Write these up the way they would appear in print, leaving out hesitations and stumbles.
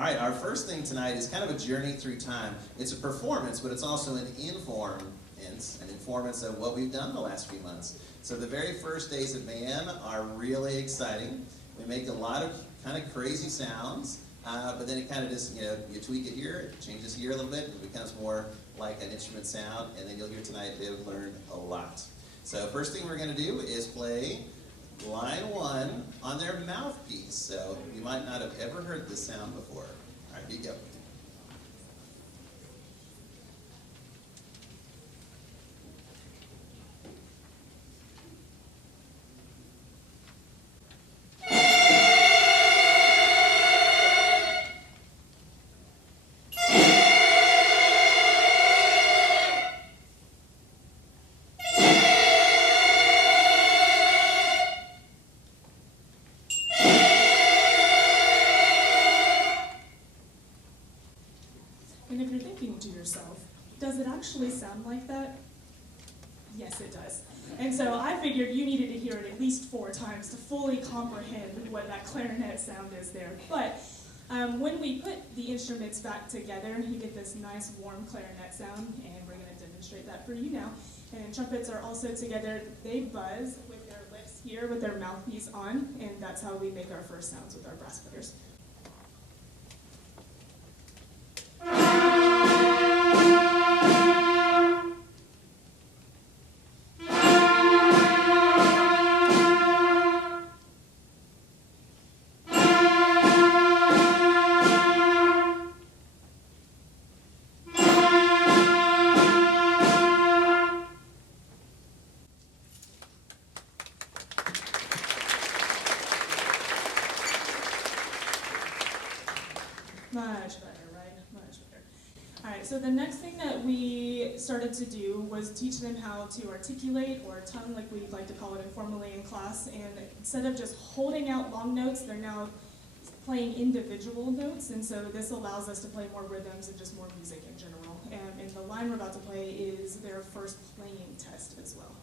All right, our first thing tonight is kind of a journey through time. It's a performance, but it's also an informance of what we've done the last few months. So the very first days of Man are really exciting. We make a lot of kind of crazy sounds, but then it kind of just, you tweak it here, it changes here a little bit, it becomes more like an instrument sound, and then you'll hear tonight they've learned a lot. So first thing we're going to do is play line 1 on their mouthpiece. So you might not have ever heard this sound before. All right, here you go. And if you're thinking to yourself, does it actually sound like that? Yes, it does. And so I figured you needed to hear it at least 4 times to fully comprehend what that clarinet sound is there. But when we put the instruments back together, you get this nice warm clarinet sound, and we're going to demonstrate that for you now. And trumpets are also together. They buzz with their lips here with their mouthpiece on, and that's how we make our first sounds with our brass players. Much better, right? Much better. All right, so the next thing that we started to do was teach them how to articulate, or tongue like we like to call it informally in class, and instead of just holding out long notes, they're now playing individual notes, and so this allows us to play more rhythms and just more music in general. And the line we're about to play is their first playing test as well.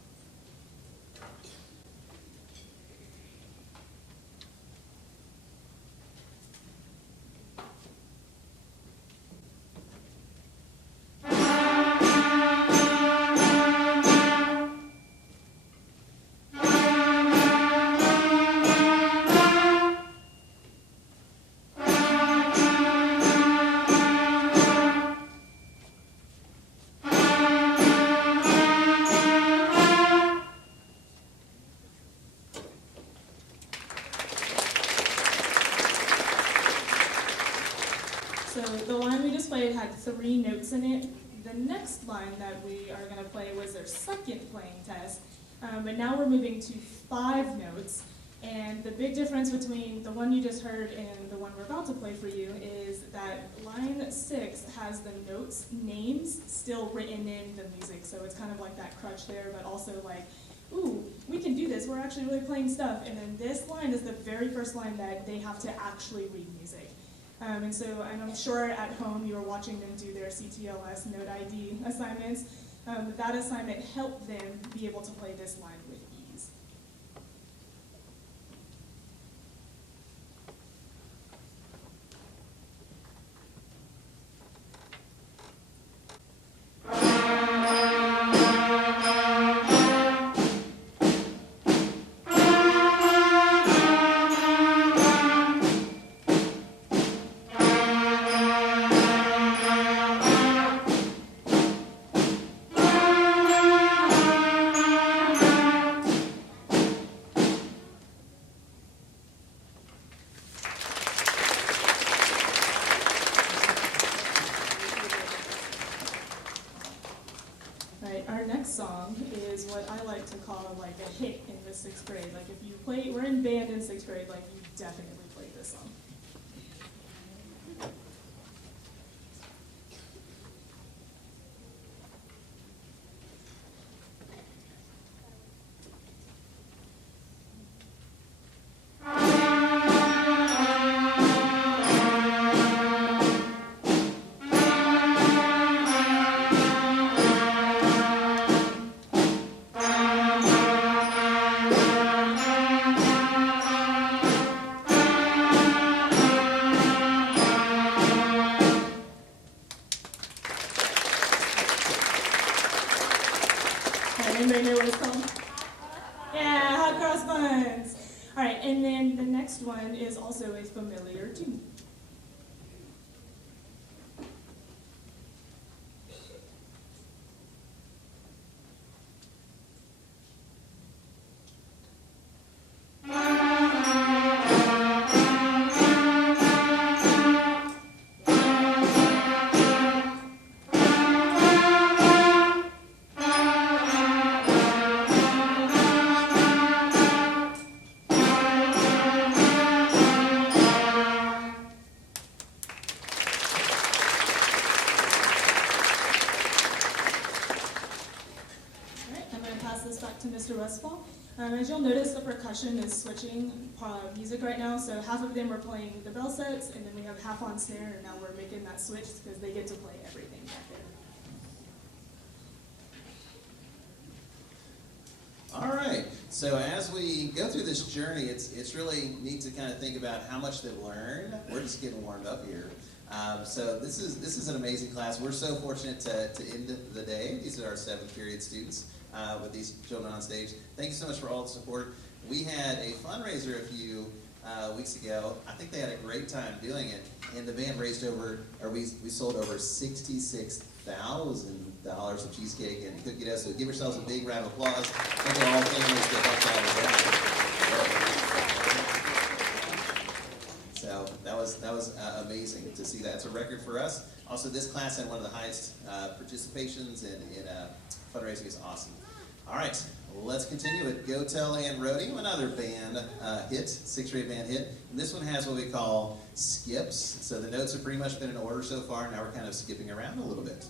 So the line we just played had 3 notes in it. The next line that we are going to play was their second playing test, but now we're moving to 5 notes. And the big difference between the one you just heard and the one we're about to play for you is that line 6 has the notes' names still written in the music. So it's kind of like that crutch there, but also like, ooh, we can do this. We're actually really playing stuff. And then this line is the very first line that they have to actually read music. And I'm sure at home you were watching them do their CTLS Note ID assignments. That assignment helped them be able to play this line with ease. Our next song is what I like to call like a hit in the 6th grade. Like if you we're in band in 6th grade, like you definitely played this song. familiar tune. To Mr. Westfall. As you'll notice, the percussion is switching music right now, so half of them are playing the bell sets, and then we have half on snare, and now we're making that switch because they get to play everything back there. All right, so as we go through this journey, it's really neat to kind of think about how much they've learned. We're just getting warmed up here. So this is an amazing class. We're so fortunate to end the day. These are our 7th period students with these children on stage. Thank you so much for all the support. We had a fundraiser a few weeks ago. I think they had a great time doing it, and the band we sold over $66,000 of cheesecake and cookie dough. So give yourselves a big round of applause. Thank you all families that helped out with that. So that was amazing to see that. It's a record for us. Also, this class had one of the highest participations in fundraising. Is awesome. All right, let's continue with Go Tell Ann Rodeo, another band hit, 6th grade band hit. And this one has what we call skips. So the notes have pretty much been in order so far. Now we're kind of skipping around a little bit.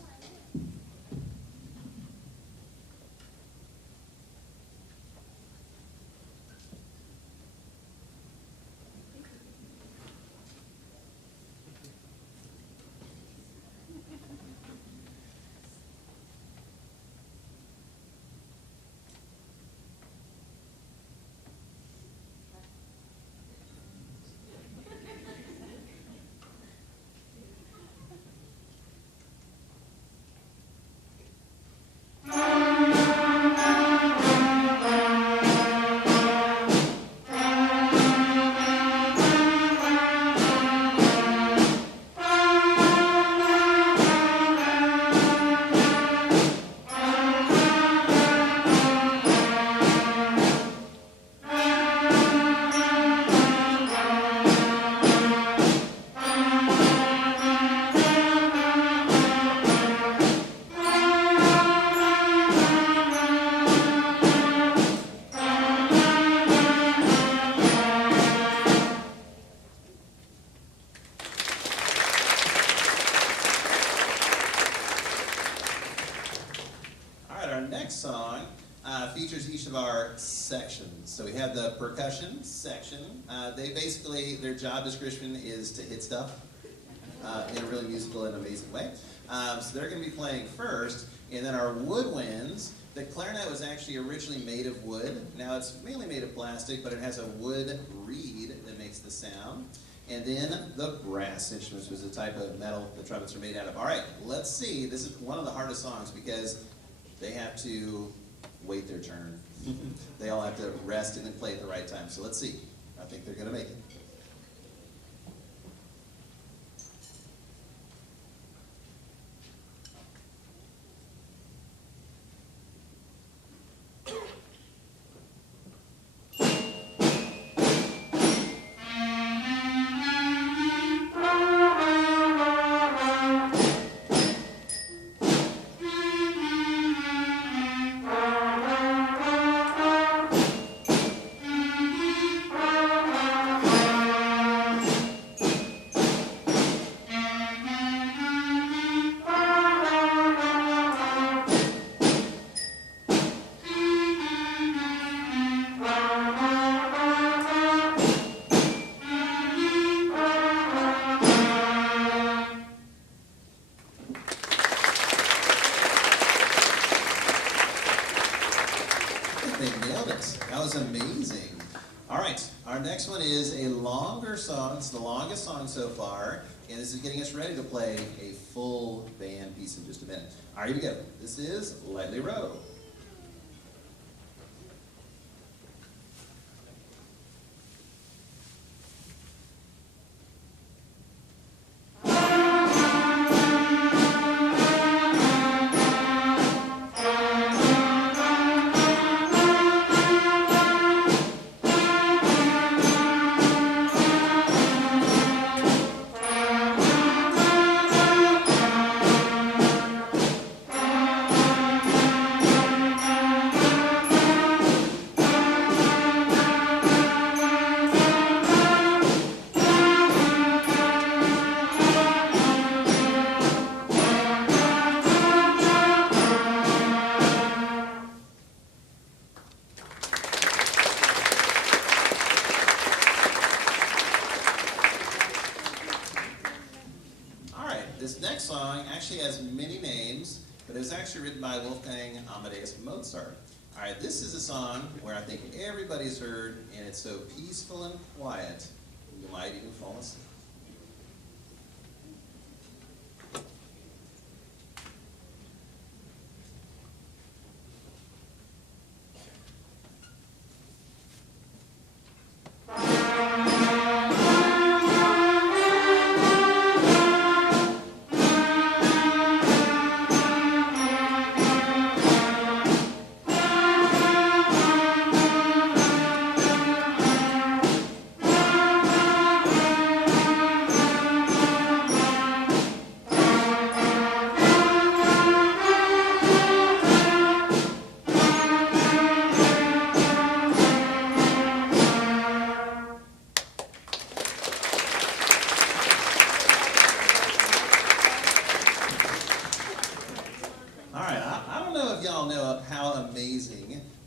Song features each of our sections. So we have the percussion section. Their job description is to hit stuff in a really musical and amazing way. So they're going to be playing first, and then our woodwinds. The clarinet was actually originally made of wood. Now it's mainly made of plastic, but it has a wood reed that makes the sound. And then the brass instruments, was the type of metal the trumpets are made out of. All right, let's see. This is one of the hardest songs because they have to wait their turn. They all have to rest and then play at the right time. So let's see. I think they're going to make it. Amazing. All right, our next one is a longer song. It's the longest song so far, and this is getting us ready to play a full band piece in just a minute. All right, here we go. This is Lightly Row. this next song actually has many names, but it was actually written by Wolfgang Amadeus Mozart. All right, this is a song where I think everybody's heard, and it's so peaceful and quiet, you might even fall asleep.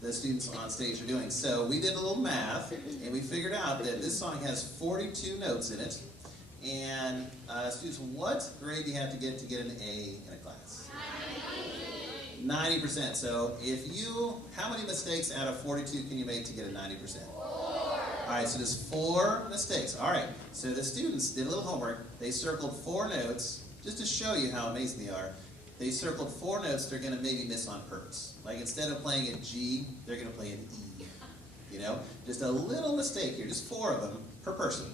The students on stage are doing. So we did a little math, and we figured out that this song has 42 notes in it. And students, what grade do you have to get an A in a class? 90%. So how many mistakes out of 42 can you make to get a 90%? 4. All right, so there's 4 mistakes. All right, so the students did a little homework. They circled 4 notes, just to show you how amazing they are. They circled 4 notes they're going to maybe miss on purpose. Like instead of playing a G, they're going to play an E. You know, just a little mistake here, just 4 of them per person.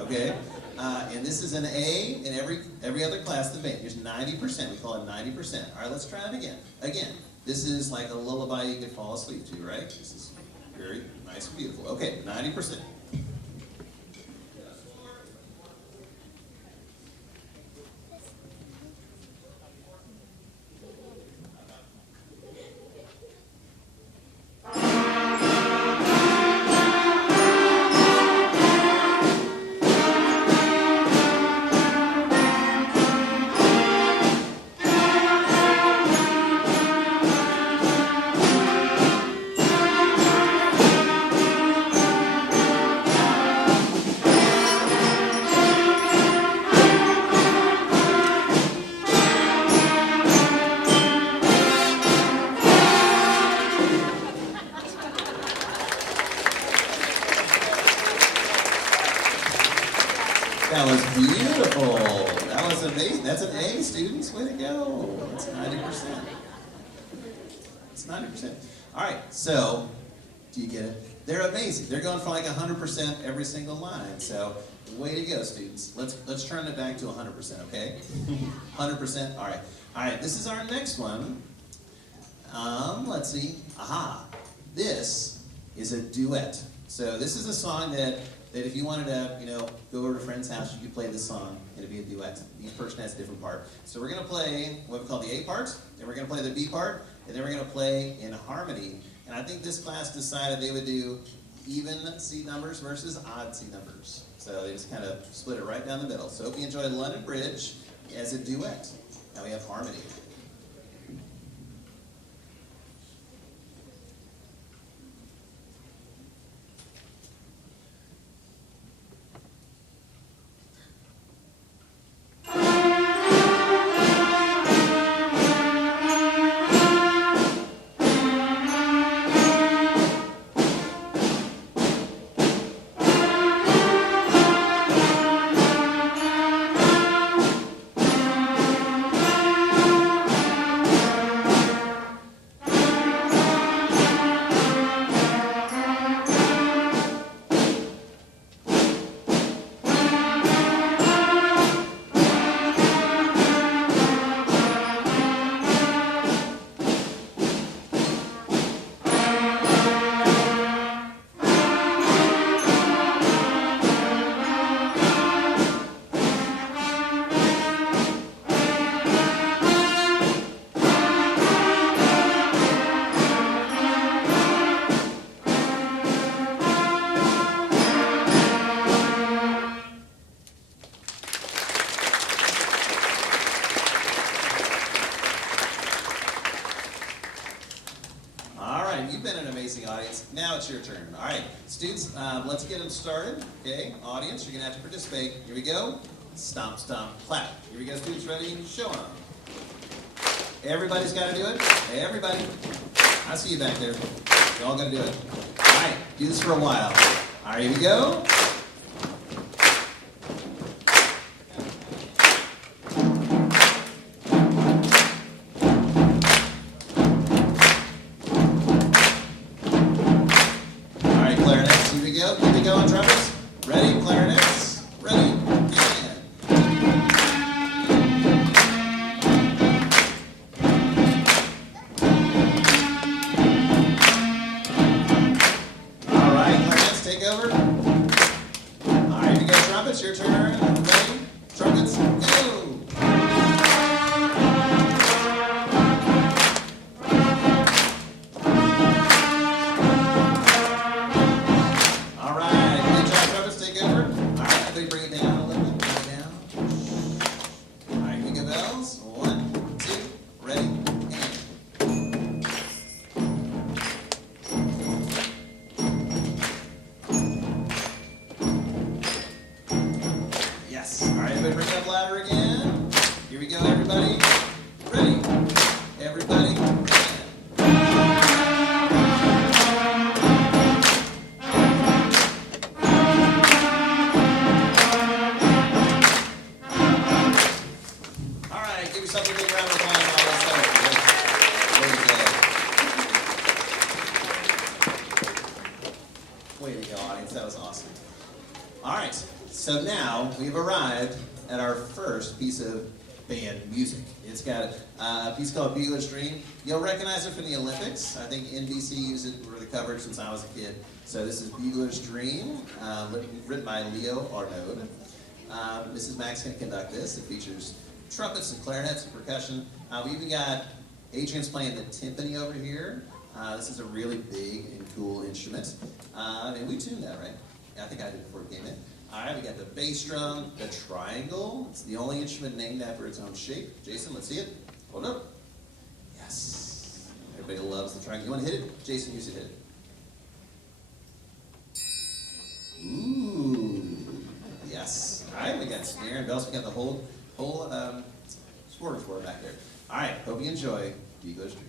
Okay, and this is an A in every other class in the band. Here's 90%. We call it 90%. All right, let's try it again. Again, this is like a lullaby you could fall asleep to, right? This is very nice and beautiful. Okay, 90%. That was beautiful. That was amazing. That's an A, students. Way to go. That's 90%. It's 90%. All right, so do you get it? They're amazing. They're going for like 100% every single line. So way to go, students. Let's turn it back to 100%, okay? 100%. All right. All right, this is our next one. Let's see. Aha. This is a duet. So this is a song that if you wanted to, go over to a friend's house, you could play this song, and it'd be a duet. Each person has a different part. So we're going to play what we call the A part, then we're going to play the B part, and then we're going to play in harmony. And I think this class decided they would do even C numbers versus odd C numbers. So they just kind of split it right down the middle. So hope you enjoy London Bridge as a duet. Now we have harmony. You've been an amazing audience. Now it's your turn. All right, students, let's get them started. Okay, audience, you're going to have to participate. Here we go. stomp, stomp, clap. Here we go, students, ready? Show 'em. Everybody's got to do it? Hey, everybody. I see you back there. You're all going to do it. All right, do this for a while. All right, here we go. All right, clarinets, here we go. Keep it going, trumpets. Ready, clarinets. Ready, and. Take over. All right, here we go, trumpets, your turn. Ready? Trumpets, go. All right, good job, trumpets, take over. All right, everybody bring it down a little bit, bring it down. All right, here we go, bells. 1, 2, ready, and. Yes. All right, everybody bring it up louder again. Here we go, everybody. Ready? Everybody. All right, give yourself a big round of applause. Way to go, audience. That was awesome. All right, so now we've arrived at our first piece of band music. It's got a piece called Bugler's Dream. You'll recognize it from the Olympics. I think NBC used it for the coverage since I was a kid. So this is Bugler's Dream, written by Leo Arnaud. Mrs. Mack's going to conduct this. It features trumpets and clarinets and percussion. We even got Adrian's playing the timpani over here. This is a really big and cool instrument. And we tuned that, right? I think I did before it came in. All right, we got the bass drum, the triangle. It's the only instrument named after its own shape. Jason, let's see it. Hold up. Yes. Everybody loves the triangle. You want to hit it? Jason, you should hit it. Ooh. Yes. All right, we got snare and bells. We got the whole smorgasbord back there. All right, hope you enjoy Bugler's Dream.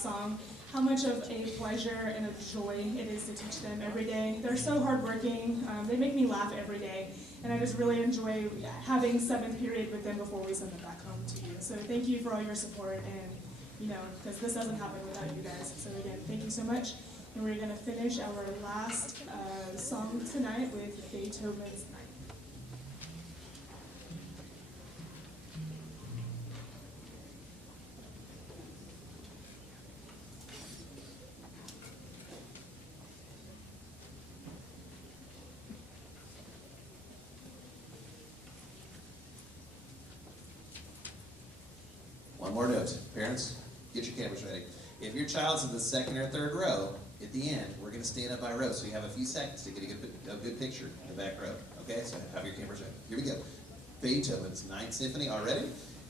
song, how much of a pleasure and a joy it is to teach them every day. They're so hardworking. They make me laugh every day, and I just really enjoy having 7th period with them before we send them back home to you. So thank you for all your support, and because this doesn't happen without you guys. So again, thank you so much. And we're going to finish our last song tonight with Beethoven's Ninth. One more note. Parents, get your cameras ready. If your child's in the second or third row, at the end, we're going to stand up by row, so you have a few seconds to get a good picture in the back row. Okay, so have your cameras ready. Here we go. Beethoven's Ninth Symphony already.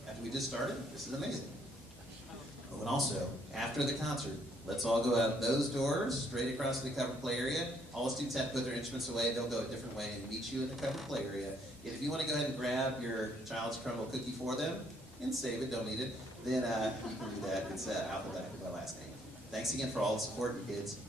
After we just started, this is amazing. Oh, and also, after the concert, let's all go out those doors, straight across to the covered play area. All the students have to put their instruments away. They'll go a different way and meet you in the covered play area. And if you want to go ahead and grab your child's crumble cookie for them and save it, don't eat it, then you can do that. It's alphabetical by last name. Thanks again for all the support, you kids.